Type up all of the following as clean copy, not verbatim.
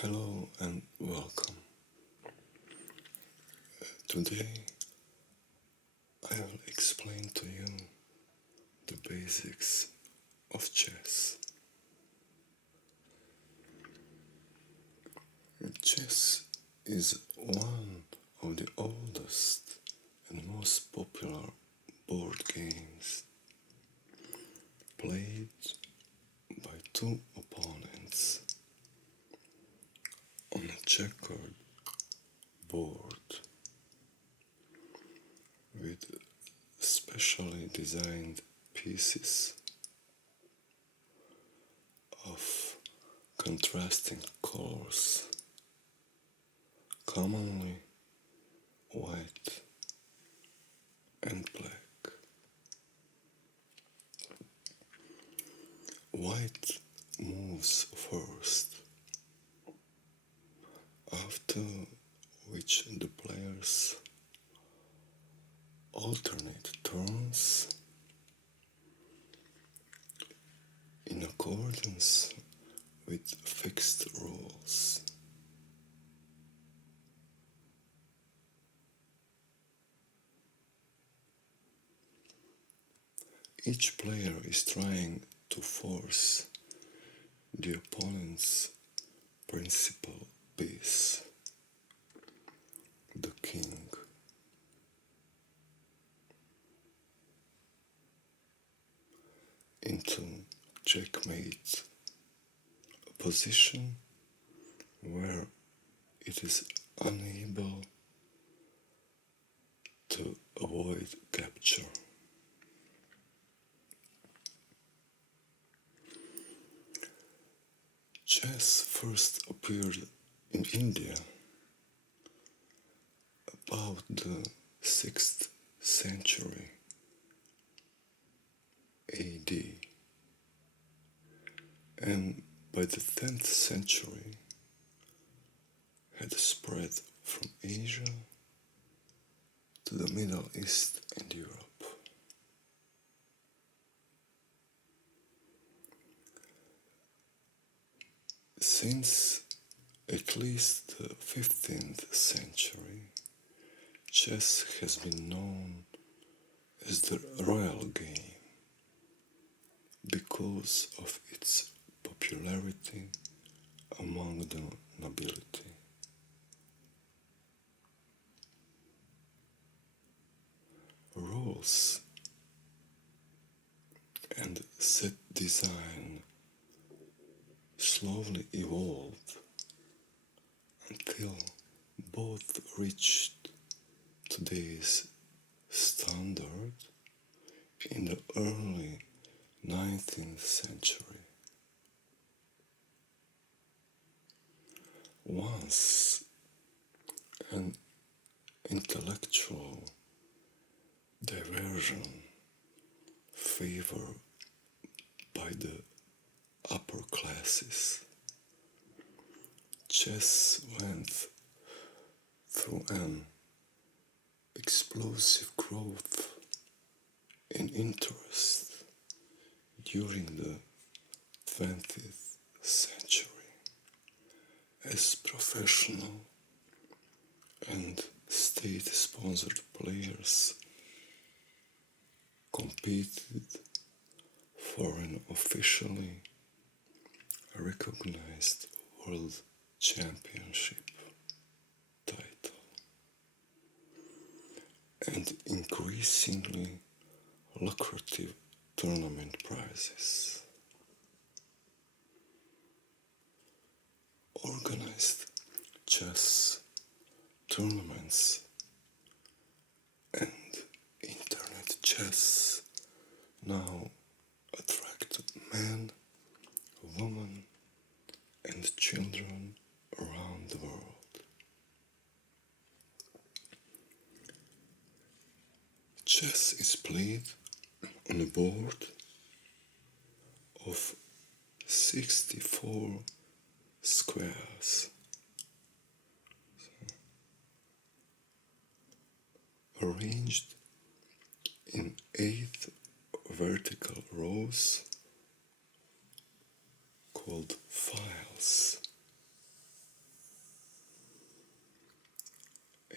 Hello and welcome. Today I will explain to you the basics of chess. Chess is one of the oldest and most popular board games, played by two opponents on a checkered board with specially designed pieces of contrasting colors, commonly white and black. White moves first, after which the players alternate turns in accordance with fixed rules. Each player is trying to force the opponent's principal piece, the king, into checkmate, a position where it is unable to avoid capture. Chess first appeared in India about the 6th century AD, and by the 10th century had spread from Asia to the Middle East and Europe. Since at least the 15th century, chess has been known as the royal game because of its popularity among the nobility. Rules and set design slowly evolved until both reached today's standard in the early 19th century. Once an intellectual diversion favored by the upper classes, chess went through an explosive growth in interest during the 20th century as professional and state-sponsored players competed for an officially recognized world championship title and increasingly lucrative tournament prizes. Organized chess tournaments and internet chess now attract men, women, and children around the world. Chess is played on a board of 64 squares, arranged in 8 vertical rows called files.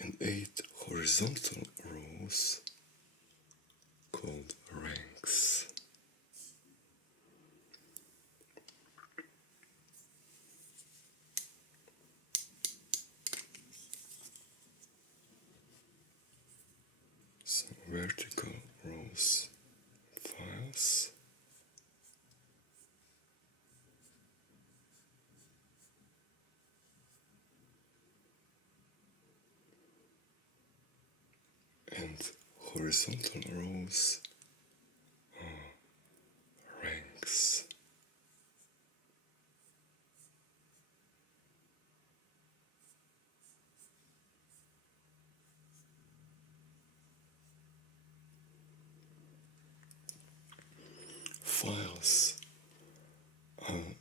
and 8 horizontal rows called ranks. So vertical rows, files, and horizontal rows are ranks. Files are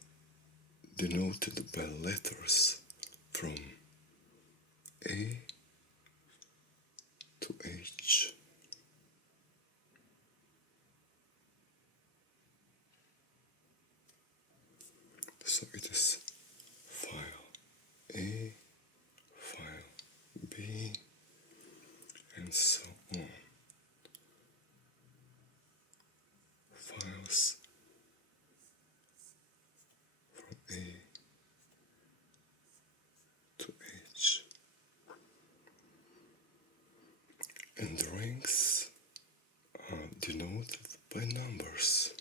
denoted by letters from A to H. So it is file A, file B, and so on. Files from A to H. And ranks are denoted by numbers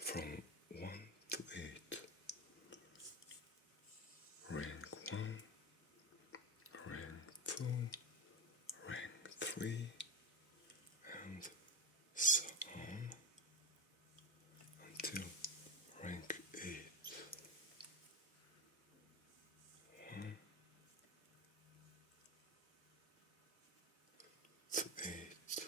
from 1 to 8. Rank 1, rank 2, rank 3, and so on until rank 8. 1 to 8.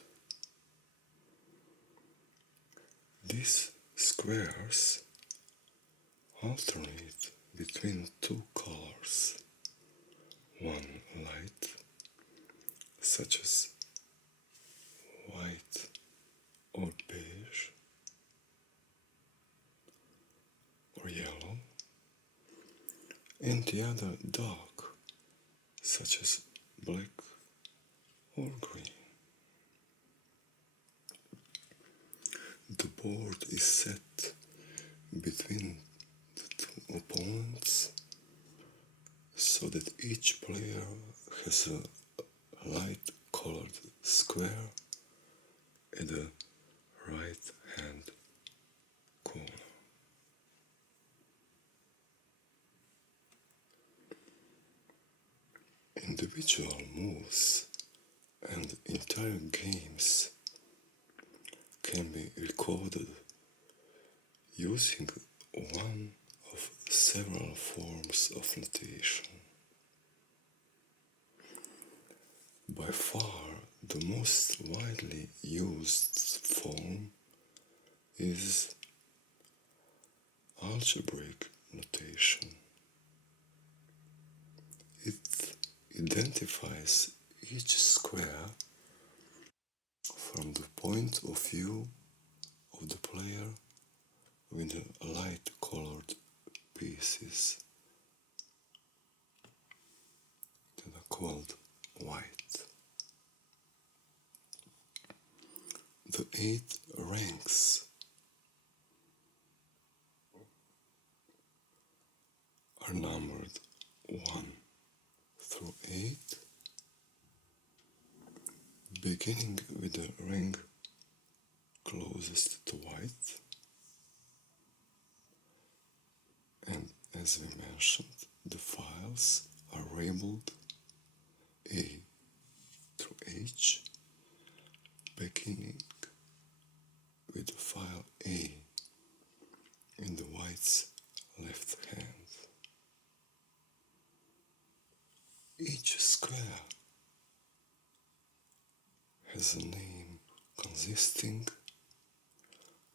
These squares alternate between two colors, one light, such as white or beige, or yellow, and the other dark, such as black or green. The board is set between the two opponents so that each player has a light colored square at the right hand corner. Individual moves and entire games can be recorded using one of several forms of notation. By far the most widely used form is algebraic notation. It identifies each square from the point of view of the player with the light colored pieces that are called white. The 8 ranks are numbered 1 through 8, beginning with the rank closest to white, and as we mentioned, the files are labeled A through H, beginning with the file A in the white's left hand. Each square has a name consisting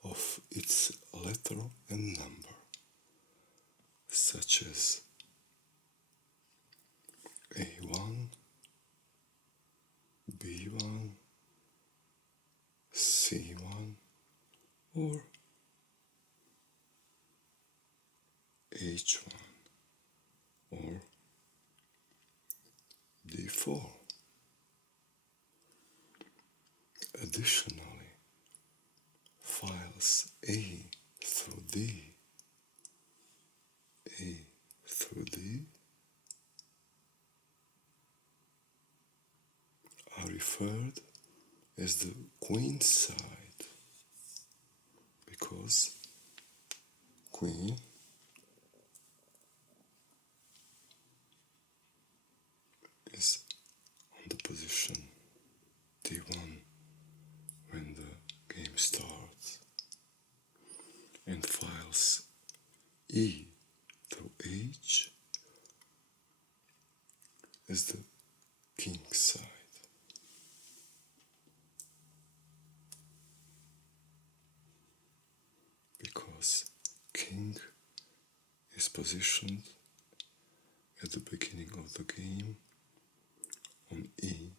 of its letter and number, such as A1, B1, C1, or H1 or D4. Additionally, files A through D, A through D are referred as the queen side because queen is on the position D1 when the game starts, and files E through H as the king side. Because king is positioned at the beginning of the game on E1.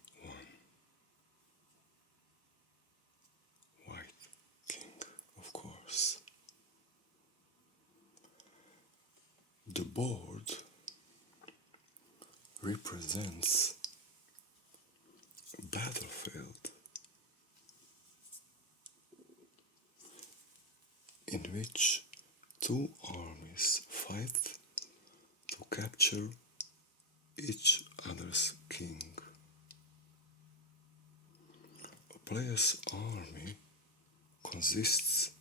White king, of course. The board represents a battlefield in which two armies fight to capture each other's king. A player's army consists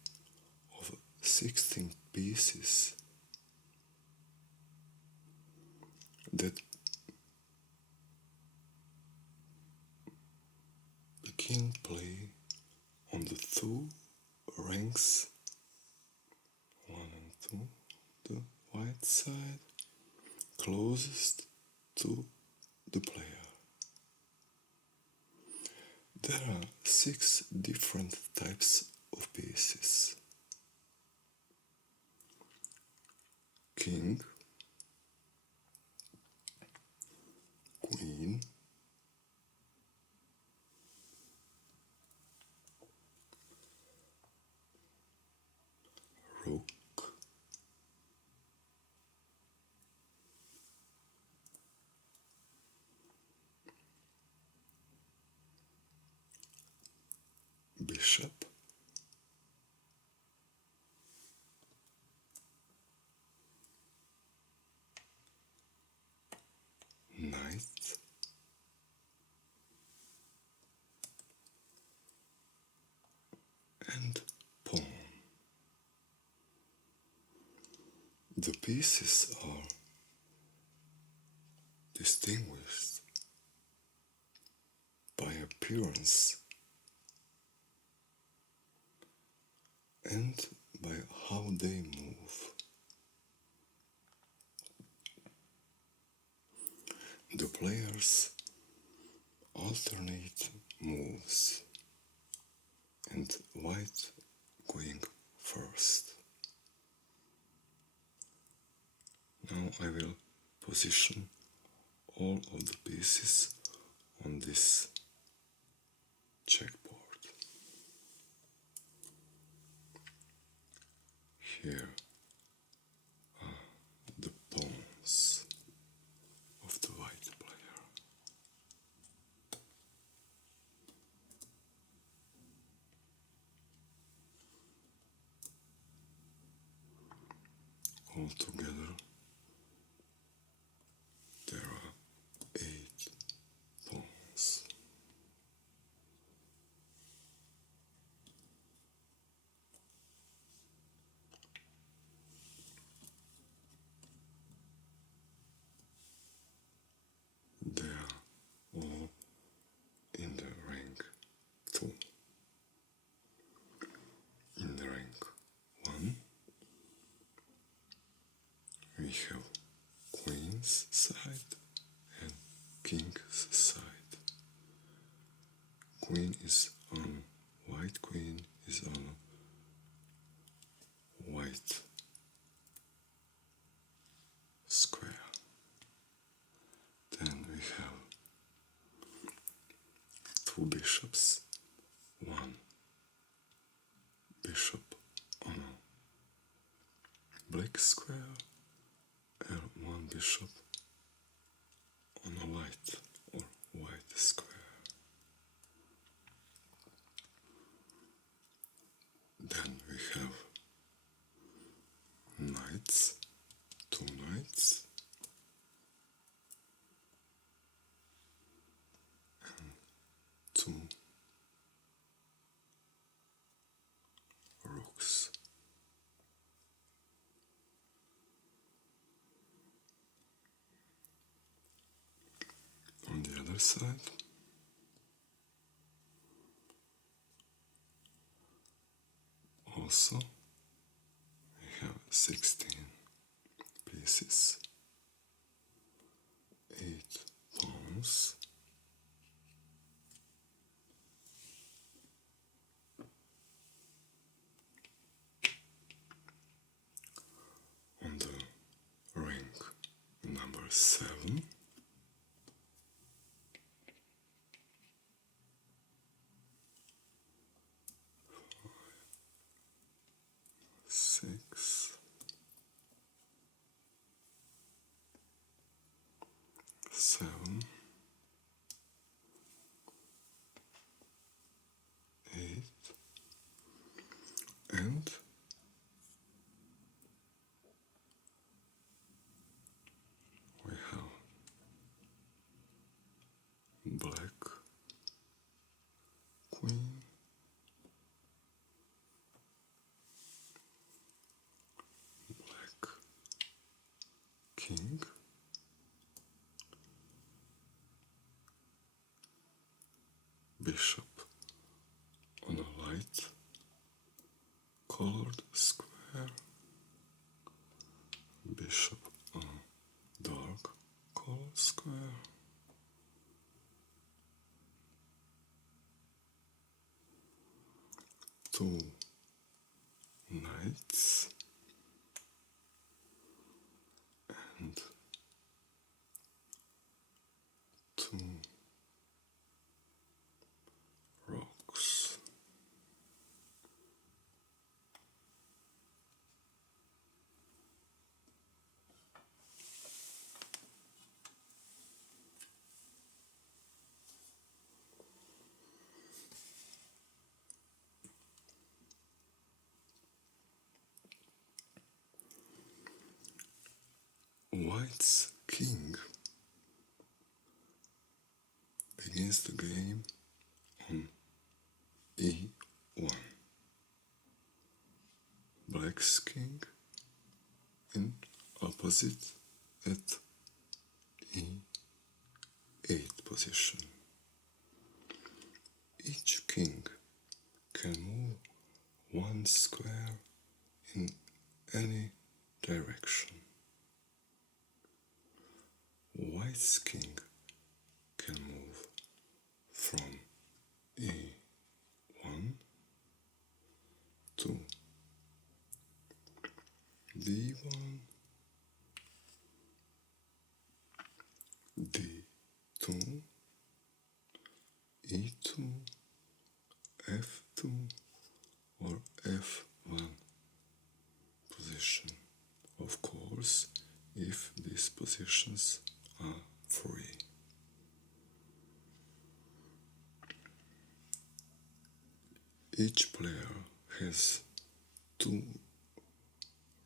of 16 pieces that the king play on the two ranks 1 and 2, the white side, closest to the player. There are 6 different types of pieces: king, queen, rook, bishop, knight, and pawn. The pieces are distinguished by appearance and by how they move. The players alternate moves, and white going first. Now I will position all of the pieces on this checkboard. Here are the pawns of the white player. Altogether, there are 8 pawns. They are all in the rank 2. In the rank 1, we have queen's side and king's side. Queen is on white, queen is on white square. Then we have 2 bishops, 1 bishop on a black square and 1 bishop on a light or white square. Then we have knights, 2 knights, and 2 rooks. On the other side, also we have 16 pieces, 8 pawns, on the ring number 7, 6, 7, 8, and we have black queen, black king, bishop on a light colored square, bishop on a dark colored square, two knights and 2 rocks. White's king begins the game on e1. Black's king in opposite at e8 position. Each king can move 1 square in any direction. White's king can move from e1 to d1, d2, e2, f2, or f1 position. Of course, if these positions are free. Each player has 2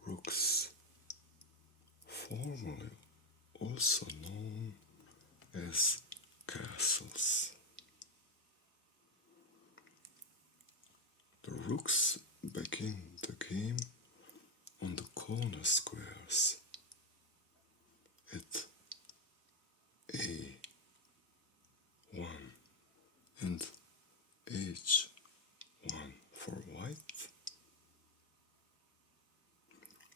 rooks, formerly also known as castles. The rooks begin the game on the corner squares at a1 and h1 for white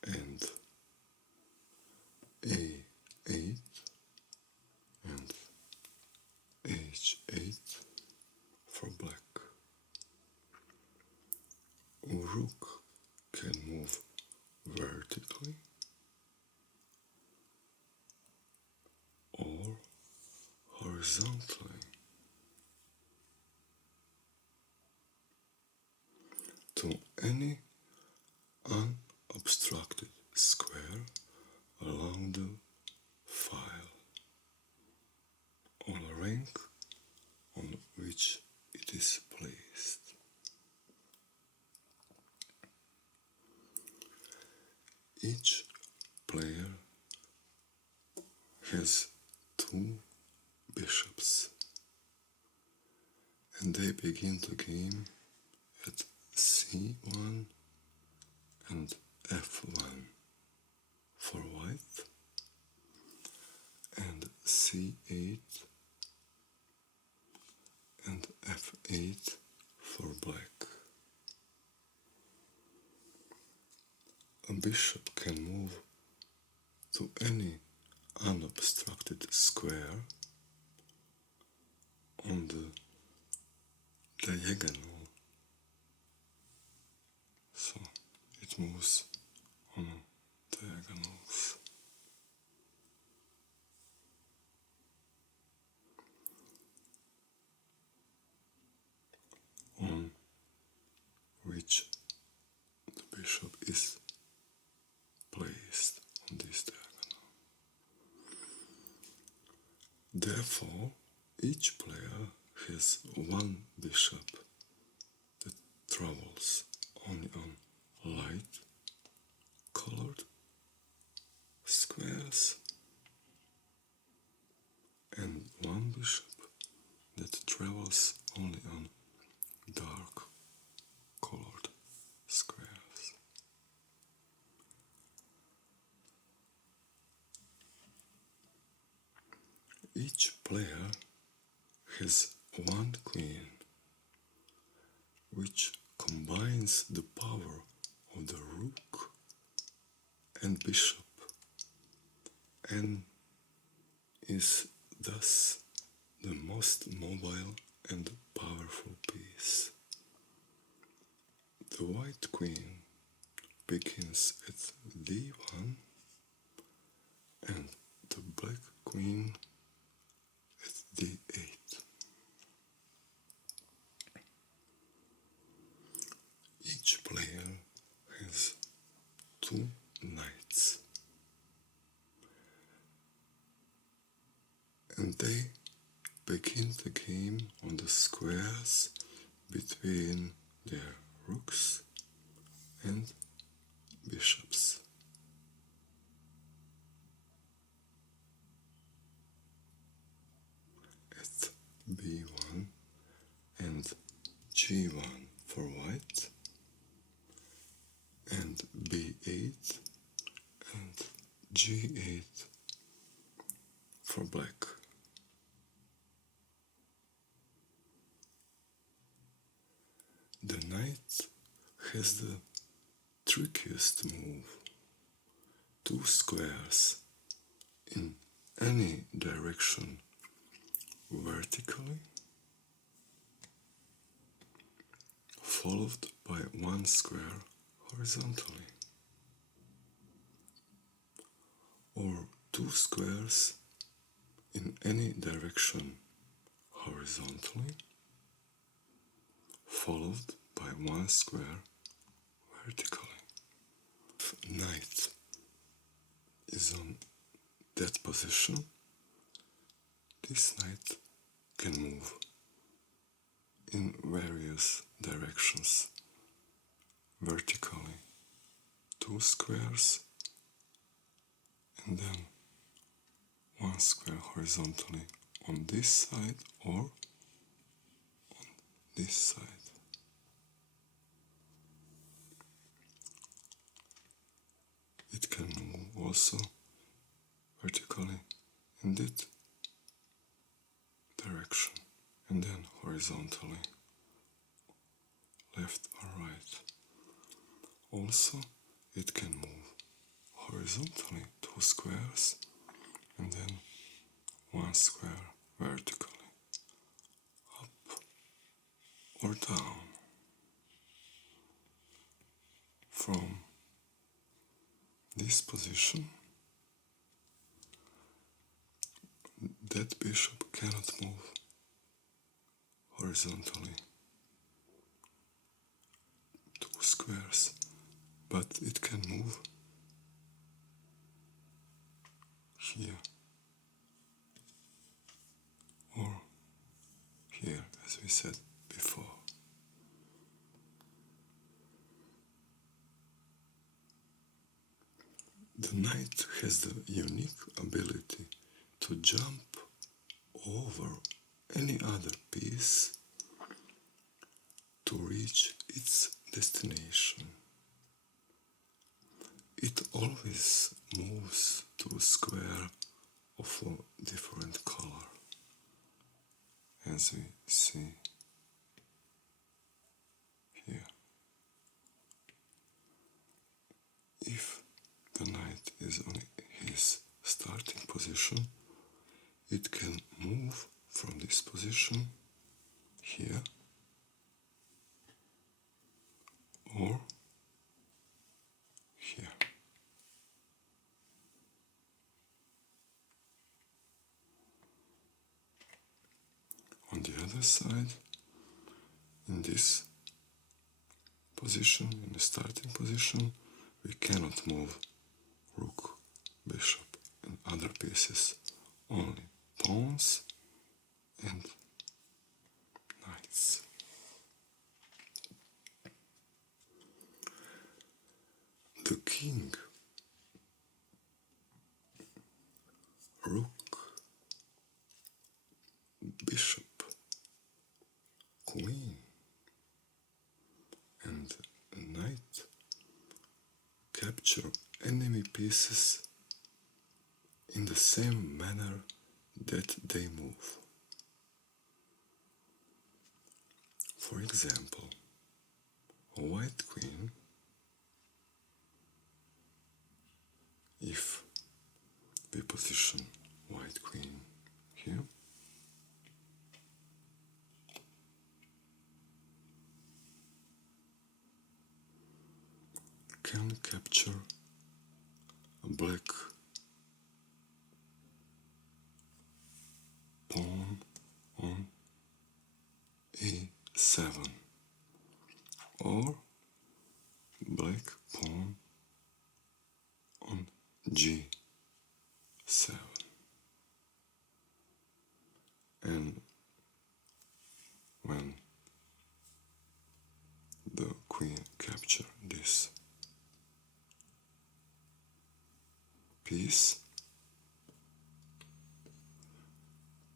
and a8 and h8 for black. A rook can move vertically or horizontally to any unobstructed square along the file on a rank on which it is placed. Each player has two bishops, and they begin the game at c1 and f1 for white, and c8 and f8 for black. A bishop can move to any unobstructed square on the diagonal, so it moves on diagonals. On which the bishop is placed on this diagonal. Therefore, each player has one bishop that travels only on light colored squares and one bishop that travels only on dark colored squares. Each player has one queen, which combines the power of the rook and bishop and is thus the most mobile and powerful piece. The white queen begins at d1 and the black queen at d8. Each player has two knights, and they begin the game on the squares between their rooks and bishops. At b1 and g1 for white, and b8 and g8 for black. The knight has the trickiest move. Two squares in any direction vertically, followed by one square horizontally, or two squares in any direction horizontally, followed by one square vertically. If knight is on that position, this knight can move in various directions vertically, two squares and then one square horizontally on this side or on this side. It can move also vertically in that direction and then horizontally, left or right. Also, it can move horizontally two squares and then one square vertically, up or down. From this position, that bishop cannot move horizontally two squares, but it can move here or here, as we said before. The knight has the unique ability to jump over any other piece to reach its destination. It always moves to a square of a different color, as we see here. If the knight is on his starting position, it can move from this position here or here. On the other side, in this position, in the starting position, we cannot move rook, bishop and other pieces, only pawns and knights. The king, rook, bishop, queen and knight capture enemy pieces in the same manner that they move. For example, a white queen, if we position white queen here, can capture a black pawn on a7 or black pawn on g7. And when the queen captures this piece,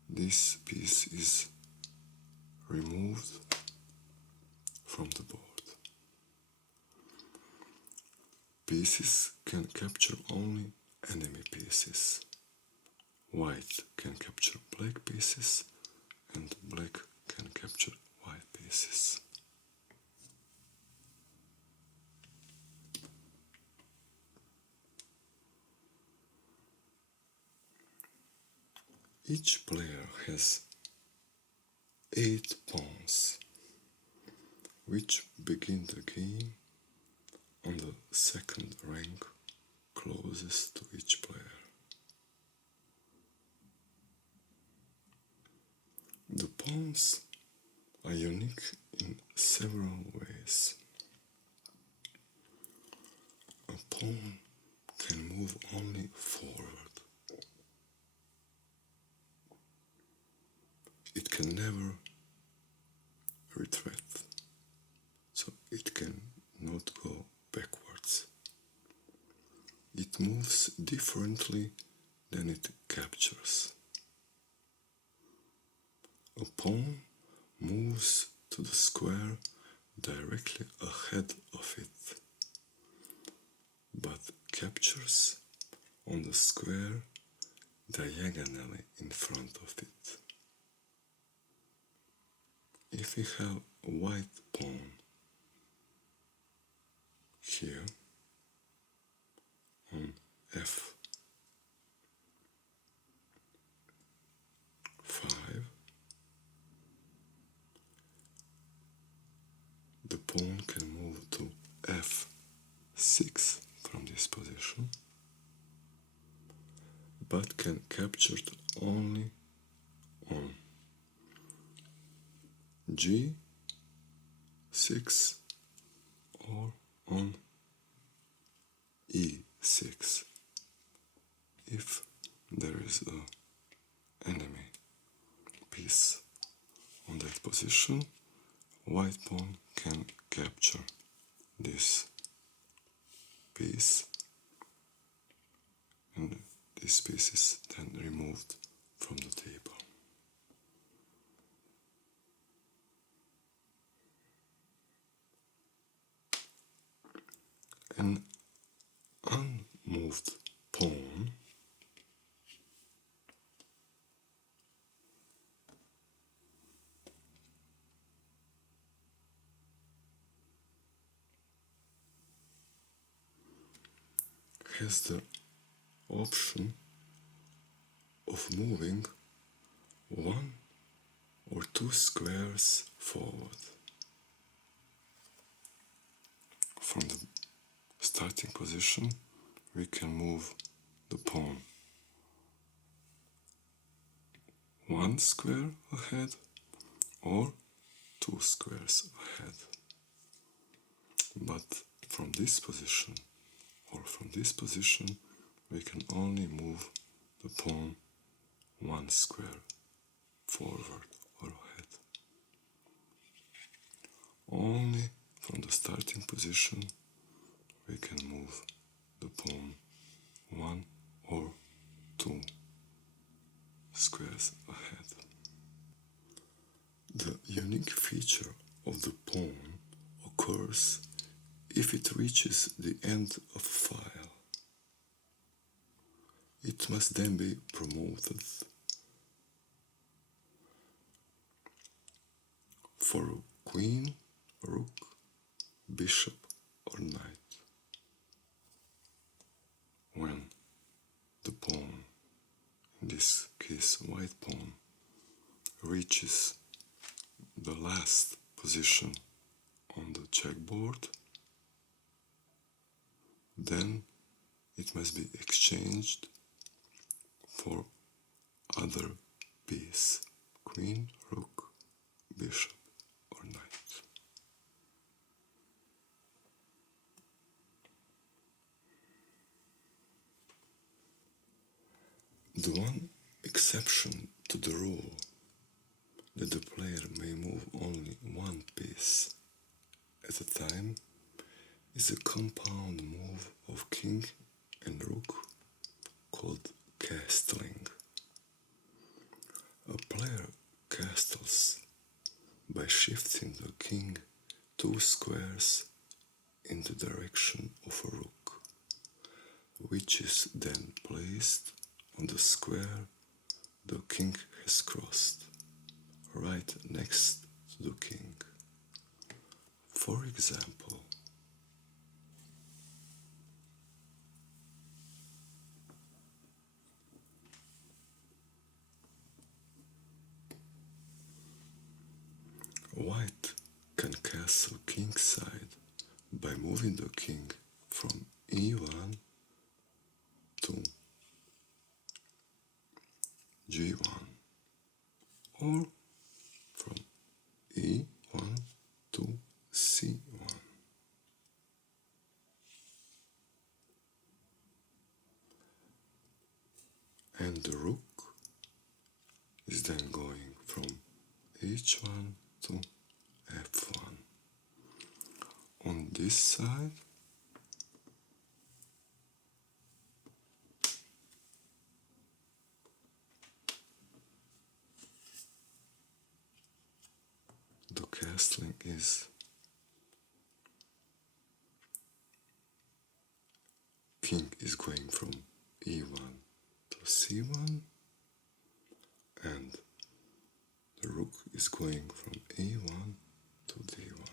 this piece is removed from the board. Pieces can capture only enemy pieces. White can capture black pieces and black can capture white pieces. Each player has 8 pawns, which begin the game on the second rank closest to each player. The pawns are unique in several ways. A pawn can move only forward. It can never retreat, so it can not go backwards. It moves differently than it captures. A pawn moves to the square directly ahead of it, but captures on the square diagonally in front of it. If we have a white pawn here on f5, the pawn can move to f6 from this position, but can capture it only on g6 or on e6 if there is an enemy piece on that position. White pawn can capture this piece this piece is then removed from the table. An unmoved pawn has the option of moving 1 or 2 squares forward. From the starting position, we can move the pawn 1 square ahead or 2 squares ahead. But from this position or from this position, we can only move the pawn 1 square forward or ahead. Only from the starting position we can move the pawn 1 or 2 squares ahead. The unique feature of the pawn occurs if it reaches the end of a file. It must then be promoted for a queen, rook, bishop or knight. When the pawn, in this case white pawn, reaches the last position on the chessboard, then it must be exchanged for other piece, queen, rook, bishop or knight. The one exception to the rule that the player may move only one piece at a time is a compound move of king and rook called castling. A player castles by shifting the king 2 squares in the direction of a rook, which is then placed on the square the king has crossed, right next to the king. For example, white can castle kingside by moving the king from e1 to g1 or from e1 to c1. And the rook is then going from h1 to f1. On this side, the castling is king is going from e1 to c1 and the rook is going from e1 to d1.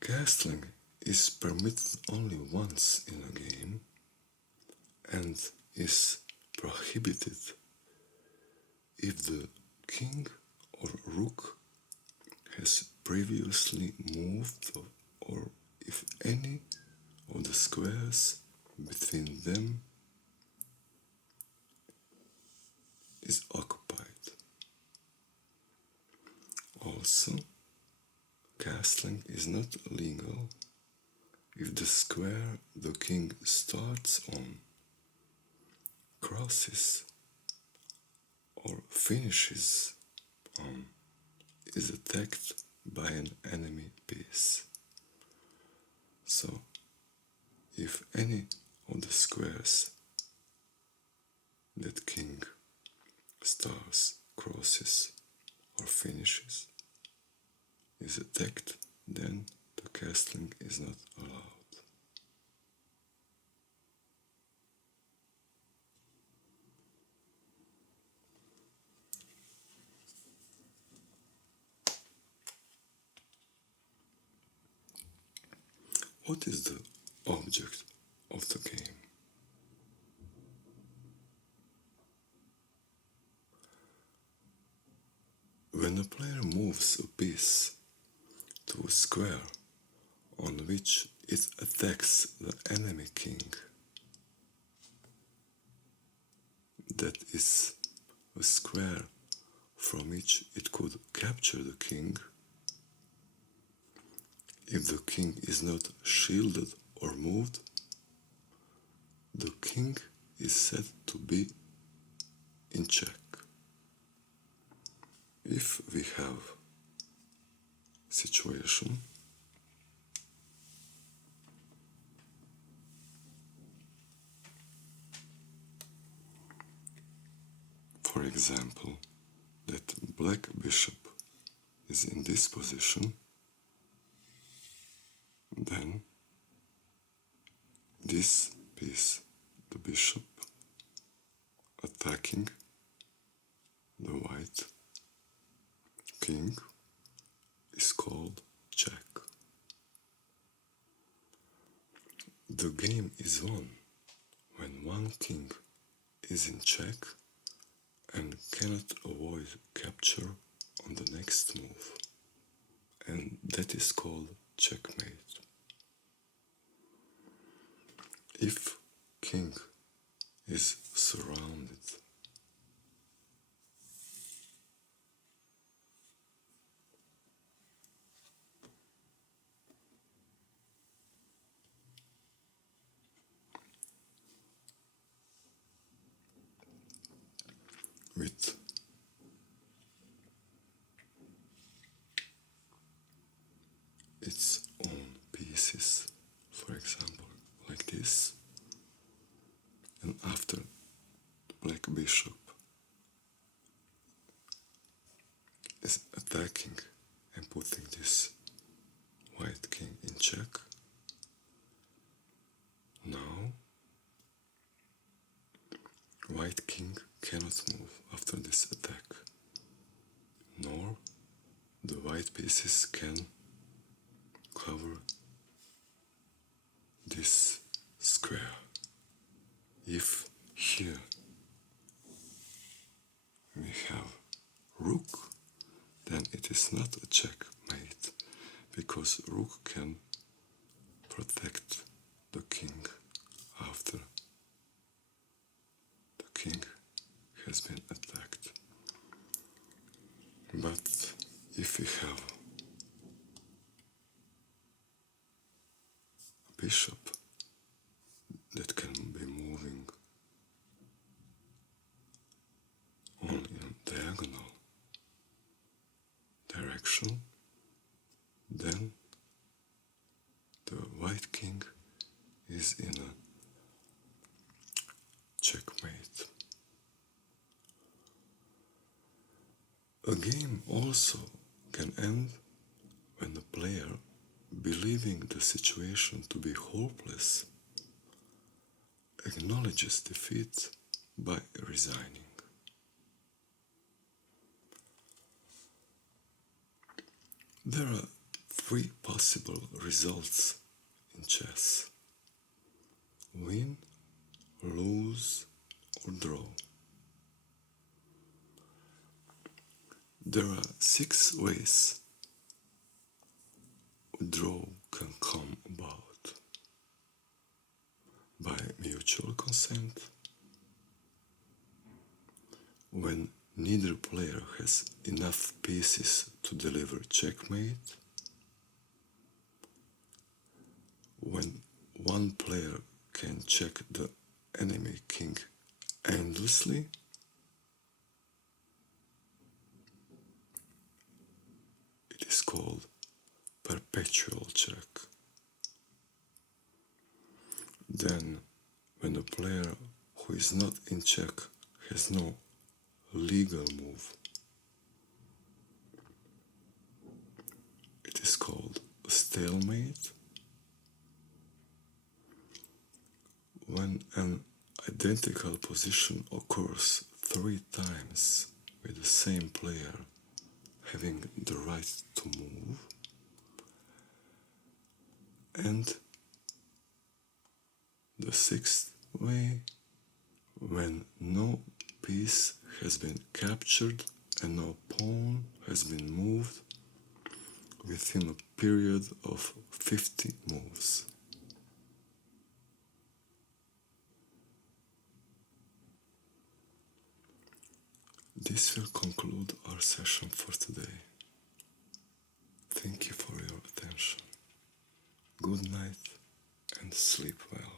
Castling is permitted only once in a game and is prohibited if the king or rook has previously moved or if any of the squares between them is occupied. Also, castling is not legal if the square the king starts on crosses or finishes on is attacked by an enemy piece. So, if any of the squares that king, stars, crosses, or finishes is attacked, then the castling is not allowed. What is the object of the game? When a player moves a piece to a square on which it attacks the enemy king, that is a square from which it could capture the king, if the king is not shielded or moved, the king is said to be in check. If we have situation for example, that black bishop is in this position, then this piece, the bishop, attacking the white king, is called check. The game is won when one king is in check and cannot avoid capture on the next move, and that is called checkmate. If king is surrounded with its own pieces, for example, like this, and after the black bishop is attacking and putting this white king in check, now white king cannot move after this attack, nor the white pieces can cover this square. If here we have rook, then it is not a checkmate, because rook can protect the king after the king has been attacked. But if we have a bishop that can be moving only in diagonal direction, then the white king is in a checkmate. A game also can end when the player, believing the situation to be hopeless, acknowledges defeat by resigning. There are three possible results in chess: win, lose, or draw. There are 6 ways a draw can come about: by mutual consent, when neither player has enough pieces to deliver checkmate, when one player can check the enemy king endlessly, it is called perpetual check. Then when a player who is not in check has no legal move. It is called a stalemate. When an identical position occurs 3 times with the same player having the right to move, and the sixth way, when no piece has been captured and no pawn has been moved within a period of 50 moves. This will conclude our session for today. Thank you for your attention. Good night and sleep well.